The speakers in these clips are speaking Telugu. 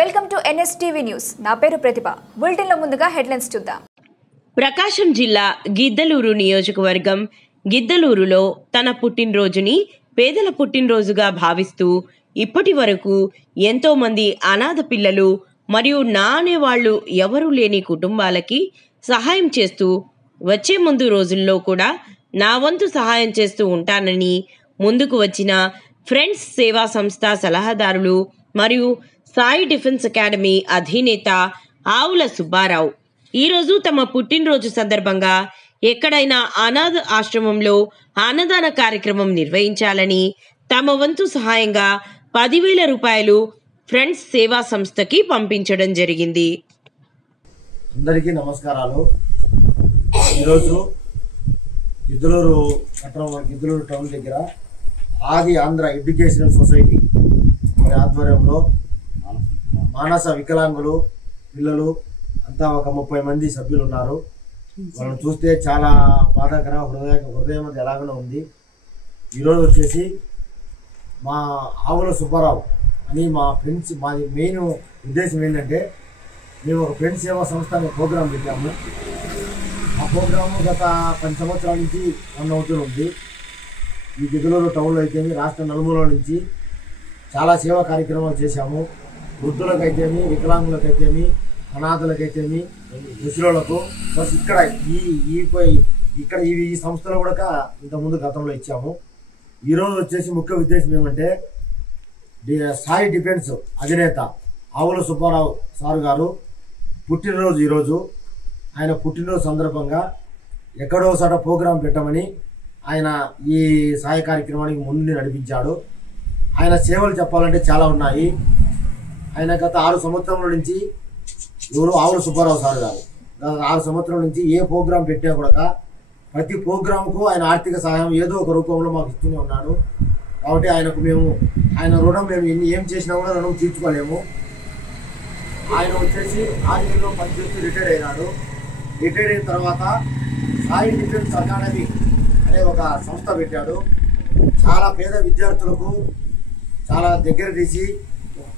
Welcome to NSTV news. నా పేరు ప్రతిభ. బులెటిన్లో ముందుగా హెడ్లైన్స్ చూద్దాం. ప్రకాశం జిల్లా గిద్దలూరు నియోజకవర్గం గిద్దలూరులో తన పుట్టినరోజుని పేదల పుట్టినరోజుగా భావిస్తూ ఇప్పటి వరకు ఎంతో మంది అనాథ పిల్లలు మరియు నా అనేవాళ్లు ఎవరూ లేని కుటుంబాలకి సహాయం చేస్తూ వచ్చే ముందు రోజుల్లో కూడా నా వంతు సహాయం చేస్తూ ఉంటానని ముందుకు వచ్చిన ఫ్రెండ్స్ సేవా సంస్థ సలహాదారులు మరియు సాయి డిఫెన్స్ అకాడమీ అధినేత ఆవుల సుబ్బారావు ఈరోజు తమ పుట్టినరోజు సందర్భంగా ఎక్కడైనా అనాథ ఆశ్రమంలో అన్నదాన కార్యక్రమం నిర్వహించాలని తమ వంతు సహాయంగా 10,000 రూపాయలు ఫ్రెండ్స్ సేవా సంస్థకి పంపించడం జరిగింది. అందరికీ నమస్కారాలు. ఈరోజు గిద్దలూరు పట్టణం గిద్దలూరు టౌన్ దగ్గర ఆది ఆంధ్ర ఎడ్యుకేషనల్ సొసైటీ వారి ఆధ్వర్యంలో మానస వికలాంగులు పిల్లలు అంతా ఒక 30 మంది సభ్యులు ఉన్నారు. వాళ్ళని చూస్తే చాలా బాధాకర హృదయం ఎలాగనో ఉంది. ఈరోజు వచ్చేసి మా ఆవుల సుబ్బారావు అని మా ఫ్రెండ్స్ మాది మెయిన్ ఉద్దేశం ఏంటంటే మేము ఒక ఫ్రెండ్స్ సేవా సంస్థ అనే ప్రోగ్రాం పెట్టాము. ఆ ప్రోగ్రాము గత 10 సంవత్సరాల నుంచి రన్ అవుతుంది. ఈ గిద్దలూరు టౌన్లో అయితే రాష్ట్ర నలుమూల నుంచి చాలా సేవా కార్యక్రమాలు చేశాము. వృద్ధులకైతేమి, వికలాంగులకైతేమి, అనాథలకైతేమి, ముసలులకు ప్లస్ ఇక్కడ ఈ సంస్థలో కూడా ఇంతకుముందు గతంలో ఇచ్చాము. ఈరోజు వచ్చేసి ముఖ్య ఉద్దేశం ఏమంటే సాయి డిఫెన్స్ అధినేత ఆవుల సుబ్బారావు సార్ గారు పుట్టినరోజు ఈరోజు. ఆయన పుట్టినరోజు సందర్భంగా ఎక్కడో చోట ప్రోగ్రాం పెట్టమని ఆయన ఈ సాయ కార్యక్రమానికి ముందు నడిపించాడు. ఆయన సేవలు చెప్పాలంటే చాలా ఉన్నాయి. ఆయన గత 6 సంవత్సరాల నుంచి ఆవుల సుబ్బారావు సార్ గారు గత 6 సంవత్సరాల నుంచి ఏ ప్రోగ్రాం పెట్టినా కూడా ప్రతి ప్రోగ్రాంకు ఆయన ఆర్థిక సహాయం ఏదో ఒక రూపంలో మాకు ఇస్తూనే ఉన్నాడు. కాబట్టి ఆయన రుణం మేము ఏం చేసినా కూడా రుణం తీర్చుకోలేము. ఆయన వచ్చేసి ఆర్మీలో పనిచేస్తూ రిటైర్ అయినాడు. రిటైర్ అయిన తర్వాత సాయి డిఫెన్స్ అకాడమీ అనే ఒక సంస్థ పెట్టాడు. చాలా పేద విద్యార్థులకు చాలా దగ్గర తీసి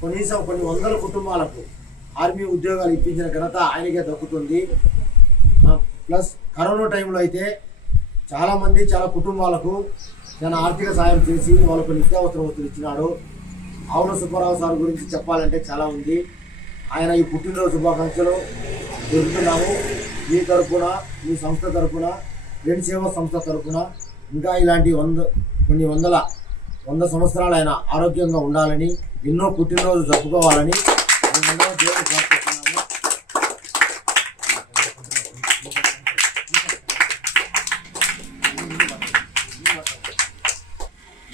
కనీసం కొన్ని 100 కుటుంబాలకు ఆర్మీ ఉద్యోగాలు ఇప్పించిన ఘనత ఆయనకే దక్కుతుంది. ప్లస్ కరోనా టైంలో అయితే చాలామంది చాలా కుటుంబాలకు చాలా ఆర్థిక సాయం చేసి వాళ్ళకు నిత్యావసర వస్తువులు ఇచ్చినాడు. ఆవుల సుబ్బారావు సార్ గురించి చెప్పాలంటే చాలా ఉంది. ఆయన ఈ పుట్టినరోజు శుభాకాంక్షలు జరుపుతున్నాము. మీ తరఫున, మీ సంస్థ తరఫున, ఫ్రెండ్స్ సేవా సంస్థ తరఫున ఇంకా ఇలాంటి 100 సంవత్సరాలు ఆయన ఆరోగ్యంగా ఉండాలని, ఎన్నో పుట్టినరోజు జరుపుకోవాలని దేవుని ప్రార్థిస్తున్నాము.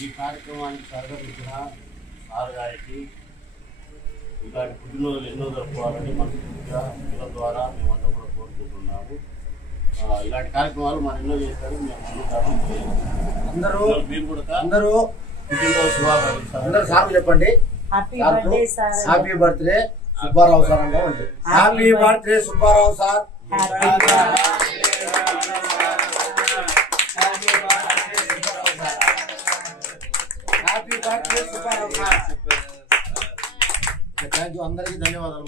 ఈ కార్యక్రమానికి సహకరించిన సార్ గారికి ఇలాంటి పుట్టినరోజులు ఎన్నో జరుపుకోవాలని మనస్ఫూర్తిగా పిల్లల ద్వారా మేమంతా కూడా కోరుకుంటున్నాము. ఇలాంటి కార్యక్రమాలు మనం ఎన్నో చేస్తారు. మీరు కూడా అందరూ పుట్టినరోజు శుభాకాంక్షలు. అందరూ సార్ చెప్పండి. హ్యాపీ బర్త్డే సుబ్బారావు సార్ అంటే happy birthday Subbarao sir. Happy birthday Subbarao sir. Thank you. అందరికీ ధన్యవాదాలు.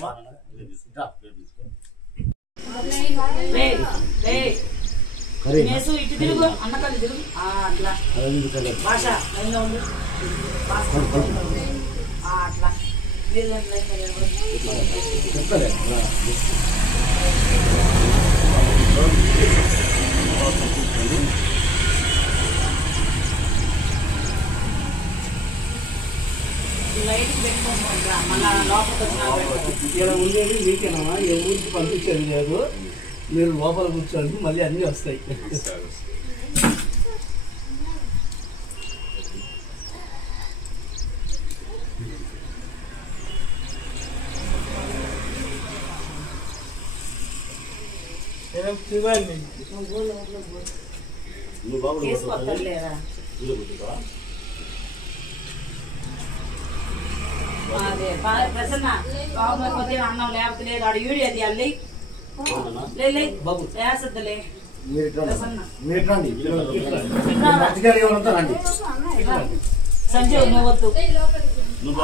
ఇక్కడ ఉండేది మీకేనా? ఏ ఊరికి పంపించేది లేదు. మీరు లోపల కూర్చోండి, మళ్ళీ అన్నీ వస్తాయి. ప్రసన్న అన్నం లేకపోతే లేదు ఆడ యూడి అది అల్లి వేసద్దులే మీరు రండి. సంజయ్ నువ్వు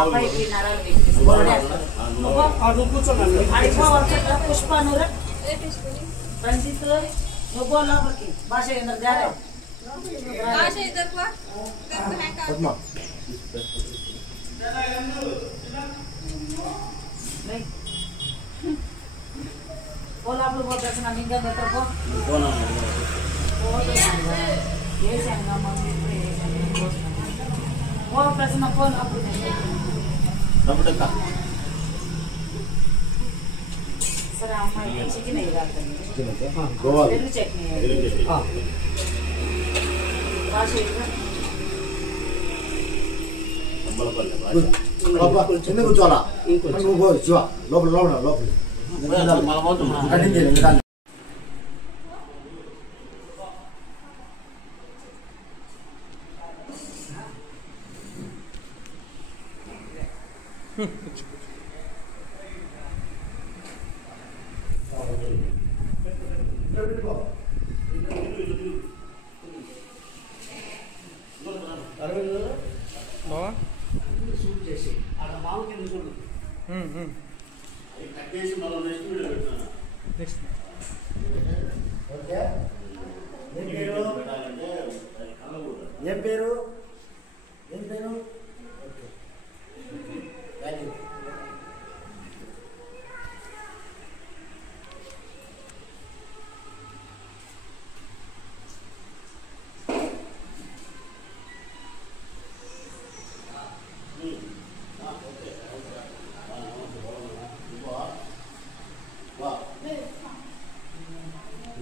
అబ్బాయికి నరాలు పెట్టేసి ఓడేస్తారు. నువ్వు కూర్చోండి. అడిపోవచ్చు పుష్ప నూరు రంజిత్ నువ్వు లోపలికి భాష ఎందుకు జారే పద్మ పో లోపలికి పోతున్నా ఇంకా పెట్టపో పో ప్రశ్న పో లోపలికి సరే అమ్మాయి చికెన్ వేయాలి గోవా పెరుగు చట్నీ భాష చిన్న కూర్చోవాలా నువ్వు పో శివ లోపల లోపల లోపల కటింగ్ చేయాలి షూట్ చేసి ఆడ మామ కింద చూడు. ఓకే ఏం పేరు ఏం పేరు ఓకే థ్యాంక్ యూ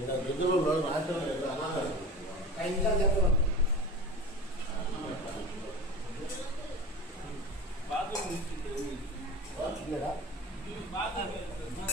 దగ్గర రాష్ట్రం అనాథ